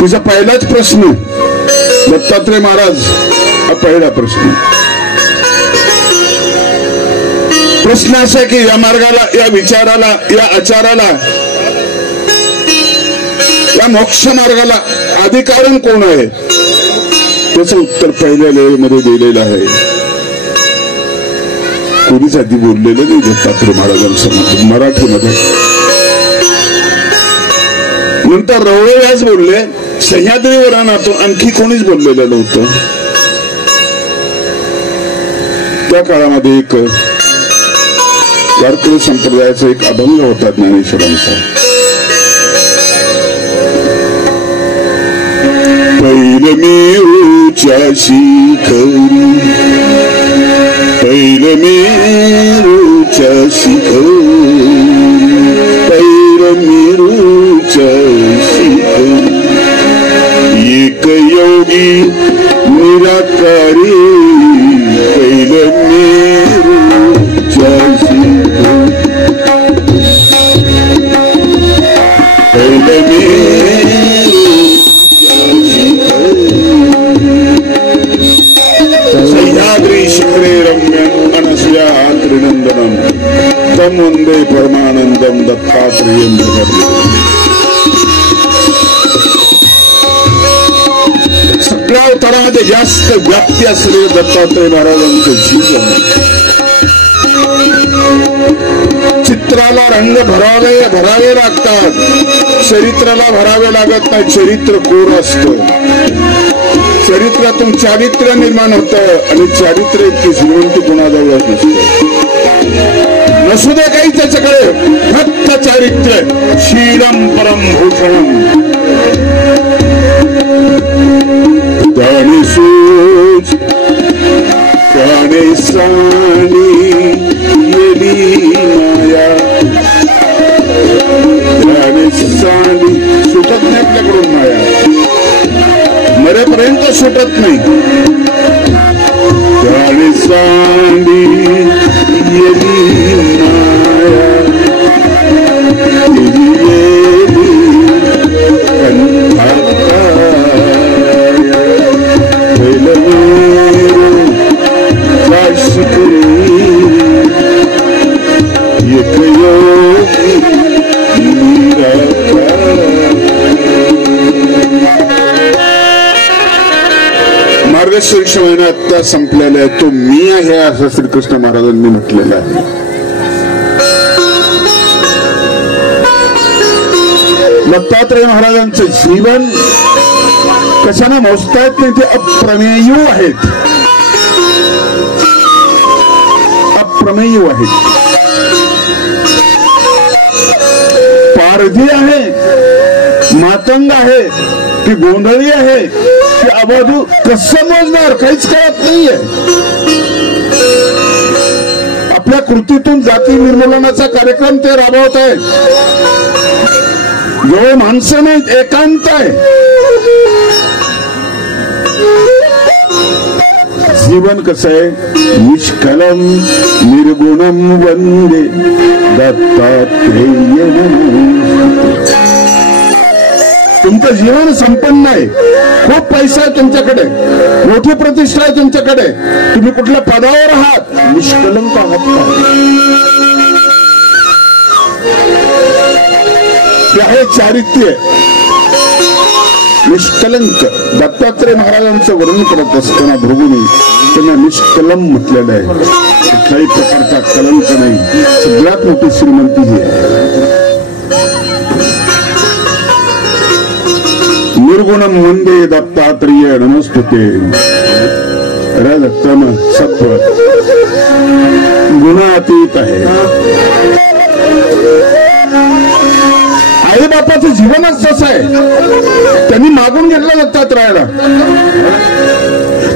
तिचा पहिलाच प्रश्न दत्तात्रय महाराज हा पहिला प्रश्न. प्रश्न असा की या मार्गाला, या विचाराला, या आचाराला, या मोक्ष मार्गाला अधिकारण कोण आहे? त्याचं उत्तर पहिल्या लेवलमध्ये दिलेलं आहे. कोणीच आधी बोललेलं नाही दत्तात्रय महाराजांसमोर मराठीमध्ये. नंतर रवळे व्यास बोलले. सह्याद्री वराणातून आणखी कोणीच बोललेलं नव्हतं. त्या काळामध्ये एक वारकरी संप्रदायाचा एक अभंग होता ज्ञानेश्वरांचा. पैल मेरूच्या शिखरी, पैल मेरूच्या शिखरी, पैल मेरूच्या शिखरी, एक योगी निराकारी, पैल मेरूच्या शिखरी, पैल सह्याद्री शिखरे रम्यं अनस्या त्रिनंदनम तम वंदे परमानंदम दत्तात्रेयं जगद्गुरुं. सगळ्या अवतारामध्ये जास्त व्याप्ती असलेले दत्तात्रय महाराजांचे जीवन. चित्राला रंग भरावे लागतात, चरित्राला भरावे लागत नाही. चरित्र कोर असतं. चरित्रातून चारित्र्य निर्माण होतं आणि चारित्र्य इतकी श्रीमंती कोणाजवळ नसू दे काही त्याच्याकडे, फक्त चारित्र्य. शीलम परम भूषणम त्याने सूज त्याने साणी येली माया, त्याने साणी सुटत नाही आपल्याकडून माया, मरेपर्यंत सुटत नाही. त्याने सांडी येली माया, मार्गशीर्ष महिना आता संपलेला आहे. तो मी आहे असं श्रीकृष्ण महाराजांनी म्हटलेलं आहे. दत्तात्रय महाराजांचं जीवन कशाने मोजता येत नाही. ते अप्रमेय आहेत, अप्रमेय आहेत. आरधी आहे, मातंग आहे की गोंधळी आहे की अबाधू, कसं मोजणार काहीच कळत नाहीये. आपल्या कृतीतून जाती निर्मूलनाचा कार्यक्रम ते राबवत आहेत. जवळ माणसं नाहीत, एकांत आहे. जीवन कसं आहे, निष्कलम निर्गुणम वंदे दत्तात्रेय. तुमचं जीवन संपन्न आहे, खूप पैसा आहे तुमच्याकडे, मोठी प्रतिष्ठा आहे तुमच्याकडे, तुम्ही कुठल्या पदावर आहात, निष्कलंक आहात. ते आहे चारित्र्य, निष्कलंक. दत्तात्रय महाराजांचं वर्णन करत असताना भृगुनी त्यांना निष्कलम म्हटलेलं आहे. कुठल्याही प्रकारचा कलंक नाही. सगळ्यात मोठी श्रीमंती ही आहे. निर्गुणम वंदे दत्तात्रेय नमस्तुते. रजतम सत्व गुणातीत आहे. आई बापाचं जीवनच तसं आहे. त्यांनी मागून घेतलं दत्तात्रयाला.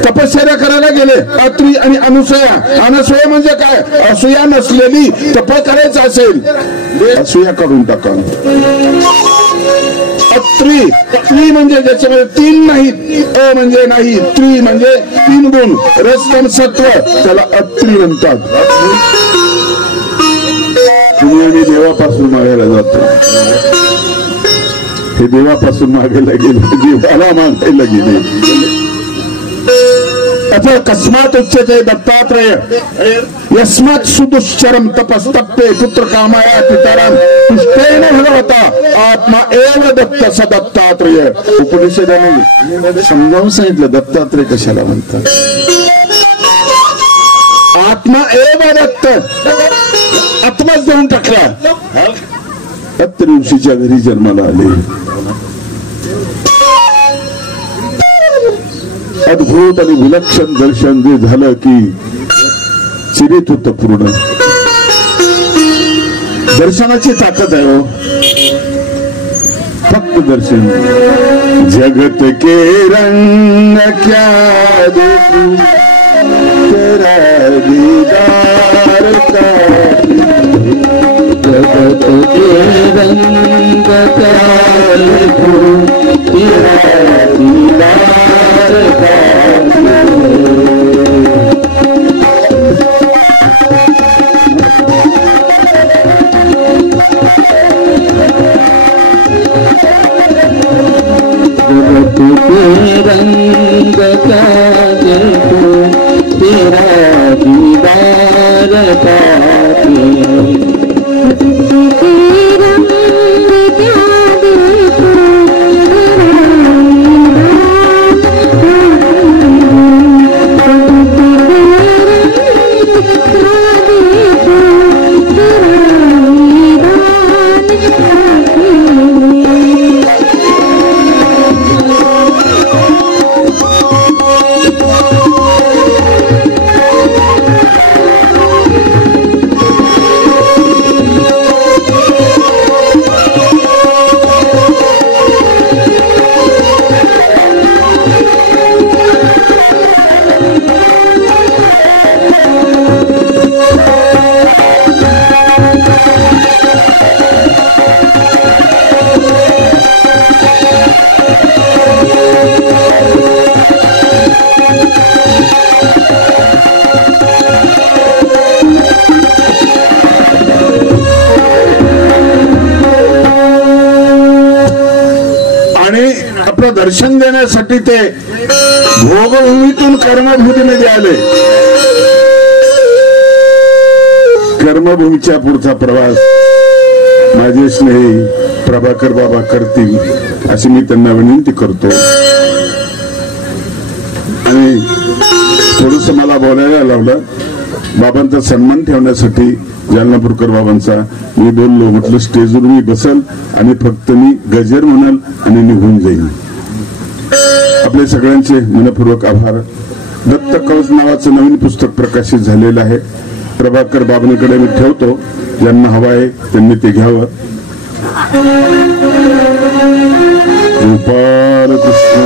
तपश्चर्या करायला गेले अत्री आणि अनुसूया. अनसूया म्हणजे काय, असूया नसलेली तप करायचं असेल, असूया काढून टाका. अत्री, त्री म्हणजे ज्याच्यामध्ये तीन नाहीत, अ म्हणजे नाही, त्री म्हणजे तीन गुण, रजतम सत्व, त्याला अत्री म्हणतात. तुम्ही आणि देवापासून मागायला जातो. हे देवापासून मागायला गेले, देवाला मागायला गेले. अथ कस्मात उच्यते दत्तात्रेय यस्मात् सुदुश्चरम तपस्तप्ते पुत्र कामाया पितराम तुष्टेन भगवता आत्मा एव दत्त स दत्तात्रेय. उपनिषदाने समजावून सांगितलं दत्तात्रेय कशाला म्हणतात. आत्मा एव दत्त, आत्माच देऊन टाकला. अत्तर ऋषीच्या घरी जन्माला आले. अद्भुत आणि विलक्षण दर्शन जे झालं की चिरित होत पूर्ण. दर्शनाची ताकद आहे हो, फक्त दर्शन. जगत के रंग क्या देखूं तेरा दीदार का, जगत के रंग क्या देखूं तेरा दीदार का. रंग का देखो तेरा दीदार का, दर्शन देण्यासाठी ते भोगभूमीतून कर्मभूमीमध्ये आले. कर्मभूमीच्या पुढचा प्रवास माझे स्नेही प्रभाकर बाबा करतील अशी मी त्यांना विनंती करतो. आणि थोडस मला बोलायला लावलं. बाबांचा सन्मान ठेवण्यासाठी जालनापूरकर बाबांचा मी बोललो. म्हटलं स्टेजवर मी बसल आणि फक्त मी गजर म्हणाल आणि निघून जाईल. आपले सगळ्यांचे मनपूर्वक आभार. दत्त कवच नावाचं नवीन पुस्तक प्रकाशित झालेलं आहे. प्रभाकर बाबांकडे मी ठेवतो. ज्यांना हवा आहे त्यांनी ते घ्यावं. गोपाल कृष्ण